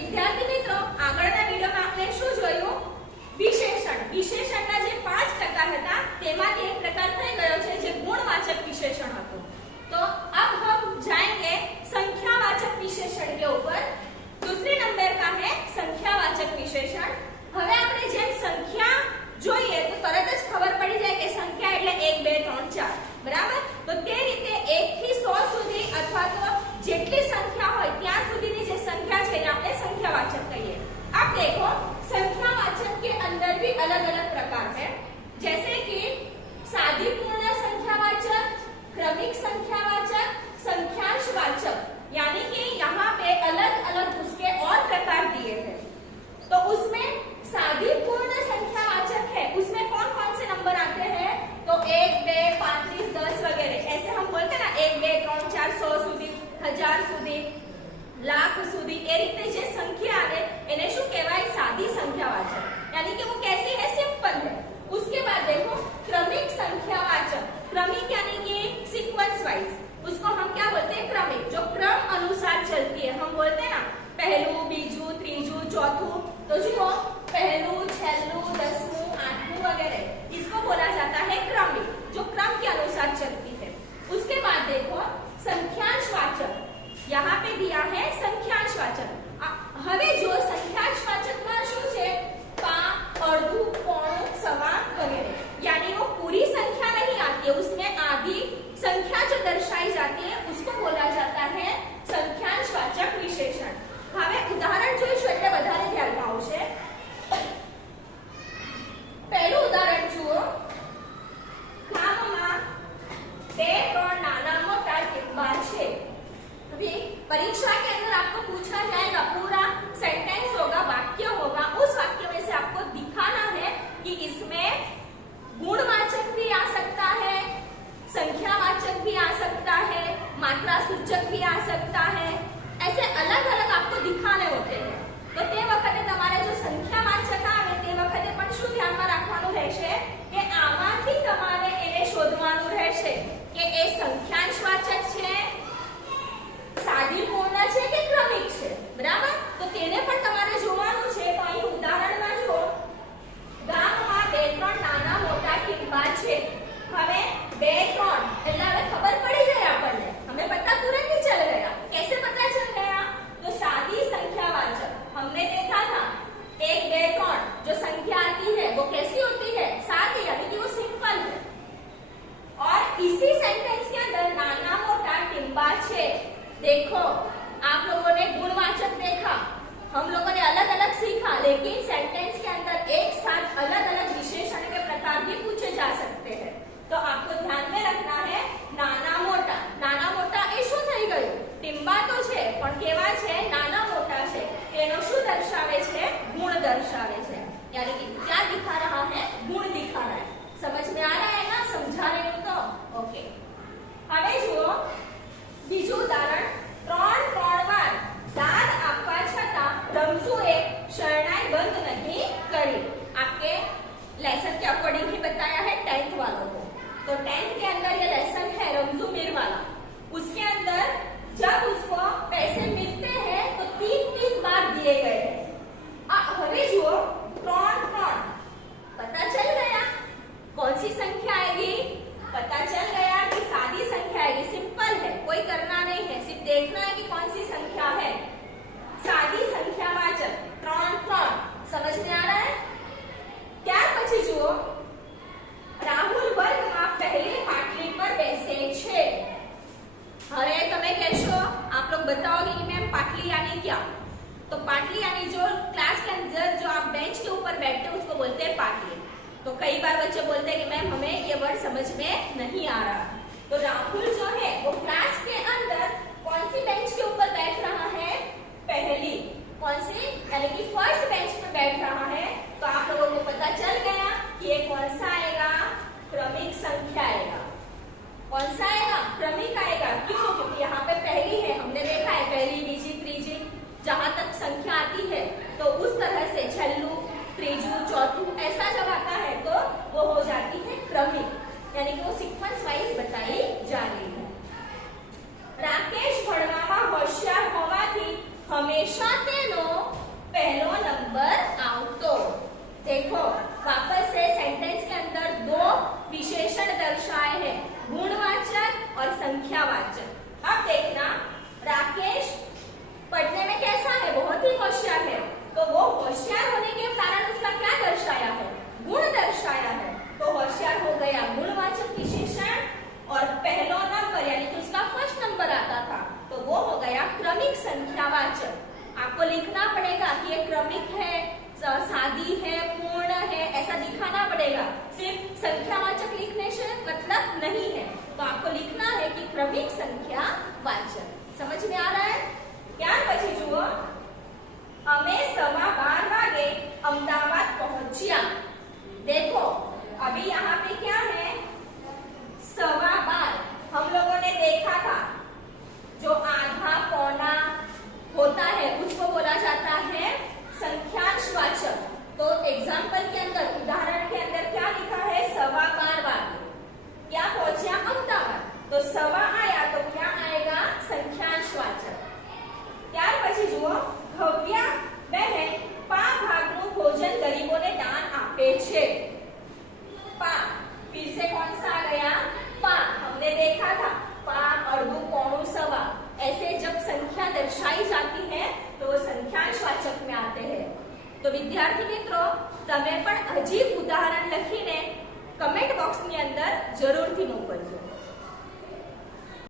વિદ્યાર્થી મિત્રો, આગળના વિડિયોમાં આપણે શું જોયું? વિશેષણ. વિશેષણના જે 5 પ્રકાર હતા તેમાંથી એક પ્રકાર થઈ ગયો છે જે ગુણવાચક વિશેષણ હતું. तो अब हम जाएंगे संख्यावाचक विशेषण के ऊपर. दूसरे नंबर का है संख्यावाचक विशेषण. હવે આપણે જેમ સંખ્યા જોઈએ તો તરત જ ખબર પડી જાય કે સંખ્યા એટલે 1 2 3 4, બરાબર? તો તે રીતે 1 થી 100 સુધી અથવા તો જેટલી સંખ્યા હોય ત્યાં સુધીની જે સંખ્યા છે એને આપણે संख्यावाचक कहिए. अब देखो संख्यावाचक के अंदर भी अलग-अलग प्रकार है, जैसे कि सादी पूर्ण संख्यावाचक, क्रमिक संख्यावाचक, संख्यांशवाचक, यानी कि यहाँ पे अलग-अलग उसके और प्रकार दिए हैं. तो उसमें सादी पूर्ण संख्यावाचक है, उसमें कौन-कौन से नंबर आते हैं? तो 1 2 35 10 वगैरह, ऐसे हम बोलते हैं ना 1 2 3 4 100 સુધી, 1000 સુધી, लाख સુધી. એ રીતે જે સંખ્યા આવે એને શું કહેવાય? સાદી સંખ્યાવાચક, यानी कि वो कैसी है? सिंपल है. उसके बाद देखो क्रमिक संख्यावाचक. क्रमिक यानी कि सीक्वेंस वाइज, उसको हम क्या बोलते हैं? क्रमिक, जो क्रम अनुसार चलती है. हम बोलते हैं ना पहलू, बीजू, त्रीजू, चौथू. तो जो पहलू, छेलू, दसवू, आठवू वगैरह, इसको बोला जाता है क्रमिक, जो क्रम के अनुसार चलती है. उसके बाद देखो संख्यांशवाचक. यहाँ पे दिया है संख्यांशवाचक. હવે જો સંખ્यांशवाचकમાં શું છે? પા, અડધું, પોણું, સવા વગેरह, यानी वो पूरी संख्या नहीं आती है, उसमें आधी संख्या जो दर्शाई जाती है उसको बोला जाता है संख्यांशवाचक विशेषण. હવે ઉદાહરણ જોઈશું એટલે વધારે ધ્યાનમાં આવશે. પહેલું ઉદાહરણ જુઓ. ગ્રામમાં 2 3 નાના મોટા ટીમ્બા છે. अभी परीक्षा के अंदर आपको पूछा जाएगा, पूरा सेंटेंस होगा, वाक्य होगा, उस वाक्य में से आपको दिखाना है कि इसमें गुणवाचक भी आ सकता है, संख्यावाचक भी आ सकता है, मात्रा सूचक भी आ सकता है. ऐसे अलग-अलग आपको दिखाने होते हैं. तो તે વખતે તમારે જો સંખ્યાવાચક આવે તે વખતે પણ શું ધ્યાનમાં રાખવાનું રહેશે કે આમાંથી તમારે એને શોધવાનું રહેશે કે એ સંખ્યાંશવાચક છે, सादी पूर्ण છે કે क्रमिक છે, બરાબર? તો તેને પણ તમારે જોવાનું છે. તો અહીં ઉદાહરણમાં જુઓ, ગામમાં 2 3 નાના મોટા ટીમ્બા છે. હવે 2 3 એટલે હવે ખબર પડી ગઈ આપણને, हमें पता तुरंत ही चल गया. कैसे पता चल गया? तो सादी संख्यावाचक हमने देखा था 1 2 3, जो संख्या आती है वो कैसी होती है? सादी, यानी कि वो सिंपल है. और इसी सेंटेंस के अंदर नाना मोटा टीम्बा छे. देखो आप लोगों ने गुणवाचक देखा, हम लोगों ने अलग-अलग सीखा, लेकिन सेंटेंस के अंदर एक साथ अलग-अलग विशेषण के प्रकार भी पूछे जा सकते हैं. तो आपको ध्यान में रखना है नाना मोटा. नाना मोटा એ શું થઈ ગયું? ટીમ્બા તો છે પણ કેવા છે? નાના મોટા છે. એનો શું દર્શાવે છે? ગુણ દર્શાવે છે. यानी कि क्या दिखा रहा है? गुण दिखा रहा है. समझ में आ रहा है ना? समझा रहे हो तो ओके. હવે જુઓ બીજું ઉદાહરણ. 3 3 વાર દાદ આપવા છતાં રમઝુએ શરણાઈ બંધ नहीं करी. आपके लेसन के अकॉर्डिंग ही बताया है 10th वालों को. तो 10th के अंदर ये लेसन है रमजू मीर वाला. उसके अंदर जब उसको पैसे मिलते हैं तो 3 बार दिए गए हैं. હવે જુઓ 3 3, पता चल गया कौन सी संख्या आएगी? पता चल गया कि सादी संख्या आएगी, सिंपल है, कोई करना नहीं है, सिर्फ देखना है कि कौन सी संख्या है. सादी संख्यावाचक 3 3, समझ में आ रहा है? ત્યાર પછી જુઓ, રાહુલ વર્ગમાં પહેલી પાટલી પર બેસે છે. હવે તમે કહેશો, आप लोग बताओगे कि मैम पाटली यानी क्या? तो पाटली यानी जो क्लास के अंदर जो आप बेंच के ऊपर बैठते हैं उसको बोलते हैं पाटली. तो कई बार बच्चे बोलते हैं कि मैम हमें ये वर्ड समझ में नहीं आ रहा. तो राहुल जो है वो क्लास के अंदर कौन सी बेंच के ऊपर बैठ रहा है? पहली. कौन सी? यानी कि फर्स्ट बेंच पे बैठ रहा है. तो आप लोगों को पता चल गया कि ये कौन सा आएगा? क्रमिक संख्या आएगा. कौन सा आएगा? क्रमिक आएगा. क्यों? क्योंकि यहाँ पे पहली है, हमने देखा है पहली, बीजी, त्रीजी, जहां तक संख्या आती है तो उस तरह से छल्लू, त्रीजू, चौथू ऐसा जब आता है तो वो हो जाती है क्रमिक, यानी कि वो सीक्वेंस वाइज बताई जा रही है. राकेश भणવામાં હોશિયાર હોવાથી હંમેશા તેનો पहलो नंबर आवतो। देखो वापस से सेंटेंस के अंदर दो विशेषण दर्शाए हैं, गुणवाचक और संख्यावाचक। अब देखना, राकेश पढ़ने में कैसा है, बहुत ही होशियार है। तो वो होशियार होने के कारण उसका क्या दर्शाया है, गुण दर्शाया है। तो होशियार हो गया गुणवाचक विशेषण, और पहलो नंबर यानी कि उसका फर्स्ट नंबर आता था तो वो हो गया क्रमिक संख्यावाचक। आपको लिखना पड़ेगा कि ये क्रमिक है, सादी है, पूर्ण है, ऐसा दिखाना पड़ेगा। सिर्फ संख्यावाचक लिखने से मतलब नहीं है, तो आपको लिखना है कि क्रमिक संख्यावाचक। समझ में आ रहा है? ત્યાર પછી જુઓ, અમે 12:15 વાગે अहमदाबाद पहुंचिया। देखो अभी यहाँ पे क्या है, 12:15 हम लोगों ने देखा था, जो आधा पौना होता है उसको बोला जाता है संख्यांशवाचक। तो एग्जाम्पल के अंदर, उदाहरण के अंदर क्या लिखा है, 12:15 वागे क्या पहुंचा, अहमदाबाद। तो सवा आया तो क्या आएगा, संख्यांशवाचक। ત્યાર પછી જુઓ, ભવ્યા બહેન પા ભાગનું ભોજન ગરીબોને દાન આપે છે। पा फिर से कौन सा आ गया, पा। हमने देखा था पा, अर्धु, पौणु, सवा, ऐसे जब संख्या दर्शाई जाती है तो वो संख्यांशवाचक में आते हैं। तो विद्यार्थी मित्रों, तमे पण हजी उदाहरण लखीने कमेंट बॉक्स ની અંદર જરૂરથી મોકલજો।